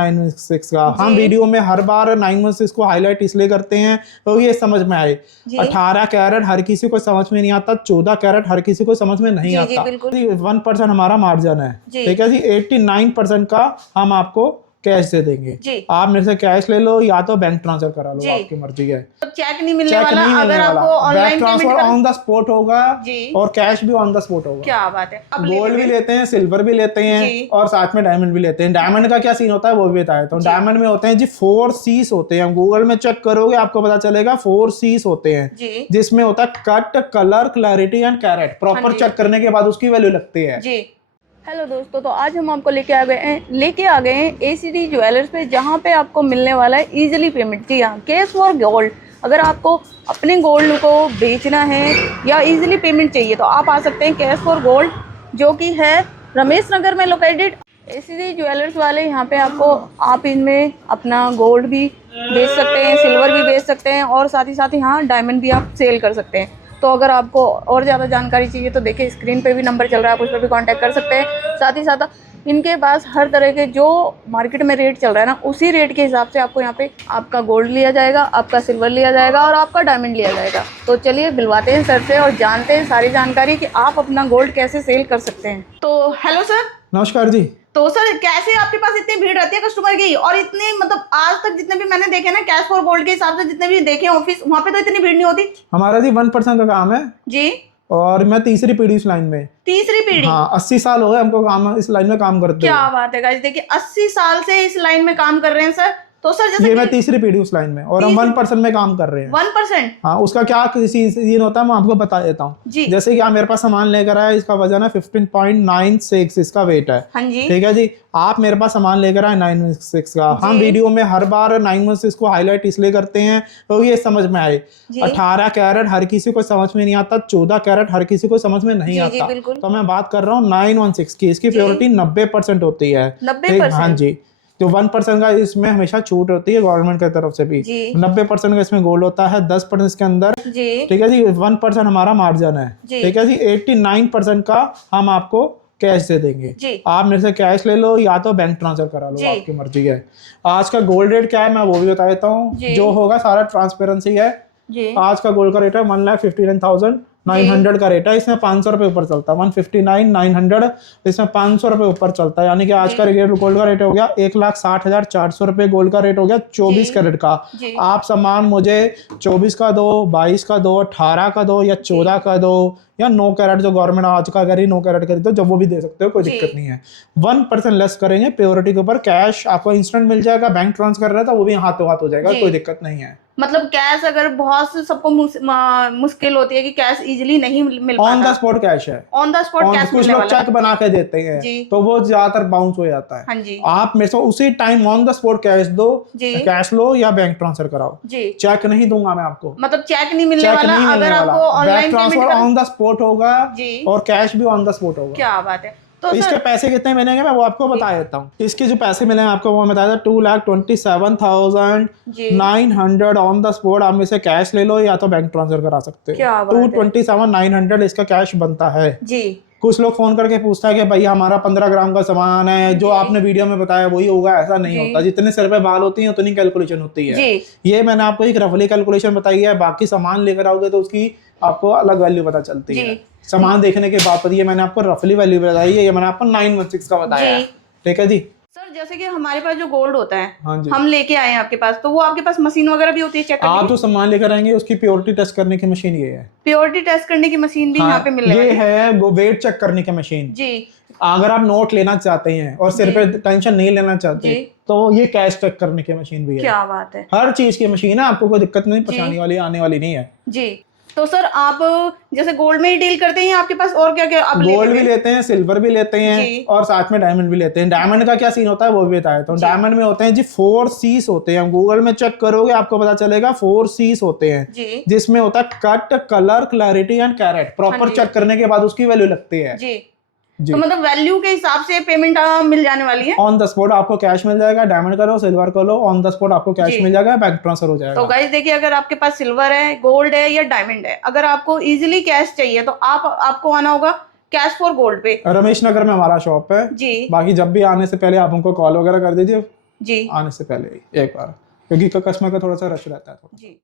916 का हम वीडियो में हर बार 916 को हाईलाइट इसलिए करते हैं तो ये समझ में आए। 18 कैरेट हर किसी को समझ में नहीं आता, 14 कैरेट हर किसी को समझ में नहीं आता। 1% हमारा मार्जिन है, ठीक है जी। 89% का हम आपको कैश दे देंगे। आप मेरे से कैश ले लो या तो बैंक ट्रांसफर करा लो, आपकी मर्जी है। तो चेक नहीं मिलने वाला, अगर आपको online transfer on the spot होगा और कैश भी ऑन द स्पॉट होगा। क्या बात है। गोल्ड भी लेते हैं, सिल्वर भी लेते हैं और साथ में डायमंड भी लेते हैं। डायमंड का क्या सीन होता है वो भी बताया तो डायमंड में होते हैं जी 4 C's होते हैं। गूगल में चेक करोगे आपको पता चलेगा 4 C's होते हैं, जिसमें होता है cut, colour, clarity and carat. Proper check करने के बाद उसकी वैल्यू लगती है जी। हेलो दोस्तों, तो आज हम आपको लेके आ गए हैं एसीडी ज्वेलर्स पे, जहाँ पे आपको मिलने वाला है इजीली पेमेंट। जी हाँ, कैश फॉर गोल्ड। अगर आपको अपने गोल्ड को बेचना है या इजीली पेमेंट चाहिए तो आप आ सकते हैं कैश फॉर गोल्ड, जो कि है रमेश नगर में लोकेटेड। एसीडी ज्वेलर्स वाले यहाँ पे आप इनमें अपना गोल्ड भी बेच सकते हैं, सिल्वर भी बेच सकते हैं और साथ ही यहाँ डायमंड भी आप सेल कर सकते हैं। तो अगर आपको और ज़्यादा जानकारी चाहिए तो देखिए स्क्रीन पे भी नंबर चल रहा है, आप उस पर भी कांटेक्ट कर सकते हैं। साथ ही साथ इनके पास हर तरह के जो मार्केट में रेट चल रहा है ना, उसी रेट के हिसाब से आपको यहाँ पे आपका गोल्ड लिया जाएगा, आपका सिल्वर लिया जाएगा और आपका डायमंड लिया जाएगा। तो चलिए मिलवाते हैं सर से और जानते हैं सारी जानकारी कि आप अपना गोल्ड कैसे सेल कर सकते हैं। तो हेलो सर। नमस्कार जी। तो सर कैसे आपके पास इतनी भीड़ रहती है कस्टमर की, और इतनी मतलब आज तक जितने भी मैंने देखे ना कैश फॉर गोल्ड के हिसाब से जितने भी देखे ऑफिस, वहाँ पे तो इतनी भीड़ नहीं होती। हमारा जी 1% का काम है जी, और मैं तीसरी पीढ़ी इस लाइन में। तीसरी पीढ़ी? हाँ, 80 साल हो गए हमको काम, इस लाइन में काम करते हैं। क्या बात है गाइस, देखिए 80 साल से इस लाइन में काम कर रहे हैं सर। तो सर जैसे ये मैं तीसरी पीढ़ी उस लाइन में, और हम 1% में काम कर रहे हैं। 1%? हाँ, उसका क्या सीन होता है मैं आपको बता देता हूँ। जैसे कि आप मेरे पास सामान लेकर आए, इसका वजन है 15.96 इसका वेट है। हाँ जी। ठीक है जी। आप मेरे पास सामान लेकर आए 916 का हम वीडियो में हर बार 916 को हाईलाइट इसलिए करते हैं तो ये समझ में आए। 18 कैरेट हर किसी को समझ में नहीं आता, 14 कैरेट हर किसी को समझ में नहीं आता। तो मैं बात कर रहा हूँ 916 की। इसकी प्योरिटी 90% होती है। 90%? हाँ जी। तो 1% का इसमें हमेशा छूट होती है गवर्नमेंट की तरफ से भी। 90% का इसमें गोल्ड होता है, 10% इसके अंदर। ठीक है जी। 1% हमारा मार्जिन है। ठीक है जी। 89% का हम आपको कैश दे देंगे। आप मेरे से कैश ले लो या तो बैंक ट्रांसफर करा लो, आपकी मर्जी है। आज का गोल्ड रेट क्या है मैं वो भी बता देता हूँ, जो होगा सारा ट्रांसपेरेंसी है। आज का गोल्ड का रेट है 1,59,900 का रेट है। इसमें 500 रुपए ऊपर चलता है, 1,59,900 इसमें 500 रुपए ऊपर चलता है। यानी कि आज का गोल्ड का रेट हो गया 1,60,400 रुपए। गोल्ड का रेट हो गया 24 कैरेट का। आप सामान मुझे 24 का दो, 22 का दो, 18 का दो या 14 का दो या 9 कैरेट जो गवर्नमेंट आज का करी 9 कैरेट करी तो जब वो भी दे सकते हो, कोई दिक्कत नहीं है। 1% लेस करेंगे प्योरिटी के ऊपर। कैश आपको इंस्टेंट मिल जाएगा, बैंक ट्रांसफर कर रहा था वो भी हाथों हाथ हो जाएगा, कोई दिक्कत नहीं है। मतलब कैश अगर बहुत से सबको मुश्किल होती है कि कैश इजीली नहीं मिल पाता, ऑन द स्पॉट कैश है। ऑन द स्पॉट कैश कुछ लोग चेक बना के देते हैं तो वो ज्यादातर बाउंस हो जाता है। हाँ जी। आप मेरे से उसी time on the spot cash दो, कैश लो या बैंक ट्रांसफर कराओ। चेक नहीं दूंगा मैं आपको। मतलब चेक नहीं मिलने वाला, अगर आपको online transfer on the spot होगा और कैश भी ऑन द स्पॉट होगा। क्या बात है। तो इसके पैसे कितने मिलेंगे मैं वो आपको बता देता हूँ। इसके जो पैसे मिलेंगे आपको वो बताया था 2,27,900 ऑन द स्पॉट। आप में से कैश ले लो या तो बैंक ट्रांसफर करा सकते हो। 2,27,900 इसका कैश बनता है जी। कुछ लोग फोन करके पूछता है कि भाई हमारा 15 ग्राम का सामान है, जो आपने वीडियो में बताया वही होगा, ऐसा नहीं होता। जितने सिर पे बाल होती है उतनी कैलकुलेशन होती है। ये मैंने आपको एक रफली कैलकुलेशन बताई है, बाकी सामान लेकर आओगे तो उसकी आपको अलग वैल्यू पता चलती है। सामान देखने के बाद ये मैंने आपको रफली वैल्यू बताई है, ये मैंने आपको 916 का बताया है। ठीक है जी। सर जैसे कि हमारे पास जो गोल्ड होता है, हम लेके आए हैं आपके पास, तो वो आपके पास मशीन वगैरह भी होती है चेक करने की? आप जो सामान लेकर आएंगे उसकी प्योरिटी टेस्ट करने की मशीन ये है। प्योरिटी टेस्ट करने की मशीन भी यहाँ पे मिल रही है? ये है वो वेट चेक करने की मशीन जी। अगर आप नोट लेना चाहते हैं और सिर पे टेंशन नहीं लेना चाहते तो ये कैश चेक करने की मशीन भी है। क्या बात है। हर चीज की मशीन है, आपको कोई दिक्कत नहीं परेशानी वाली आने वाली नहीं है जी। तो सर आप जैसे गोल्ड में ही डील करते हैं, आपके पास और क्या क्या आप गोल्ड भी लेते हैं, सिल्वर भी लेते हैं और साथ में डायमंड भी लेते हैं। डायमंड का क्या सीन होता है वो भी बताया तो डायमंड में होते हैं जी 4 C's होते हैं। गूगल में चेक करोगे आपको पता चलेगा 4 C's होते हैं, जिसमें होता है cut, colour, clarity and carat. Proper check करने के बाद उसकी वैल्यू लगती है जी। तो मतलब वैल्यू के हिसाब से पेमेंट मिल जाने वाली है। ऑन द स्पॉट आपको कैश मिल जाएगा, डायमंड का लो, सिल्वर का लो, ऑन द स्पॉट आपको कैश मिल जाएगा, बैंक ट्रांसफर हो जाएगा। तो गाइस देखिए, अगर आपके पास सिल्वर है, गोल्ड है या डायमंड है, अगर आपको इजीली कैश चाहिए तो आपको आना होगा कैश फॉर गोल्ड पे। रमेश नगर में हमारा शॉप है जी। बाकी जब भी आने से पहले आप हमको कॉल वगैरह कर दीजिए, जी आने से पहले ही एक बार, क्योंकि कस्टमर का थोड़ा सा रश रहता है। जी।